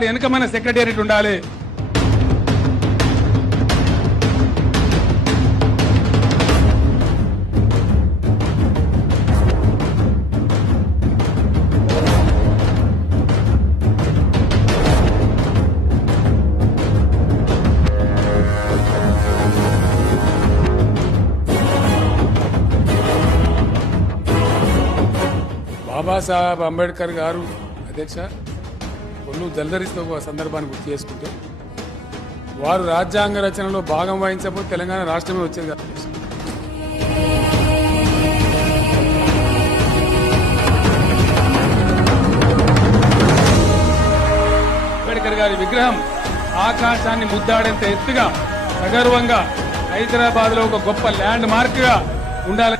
వెనుక మన సెక్రటేరియట్ ఉండాలి. బాబాసాహెబ్ అంబేద్కర్ గారు అధ్యక్ష ఒళ్ళు జల్దరిస్తూ సందర్భాన్ని గుర్తు చేసుకుంటే వారు రాజ్యాంగ రచనలో భాగం వహించకపోతే తెలంగాణ రాష్ట్రమే వచ్చేది కాదు. అంబేద్కర్ గారి విగ్రహం ఆకాశాన్ని ముద్దాడేంత ఎత్తుగా సగర్వంగా హైదరాబాద్ లో ఒక గొప్ప ల్యాండ్ మార్క్ గా ఉండాలి.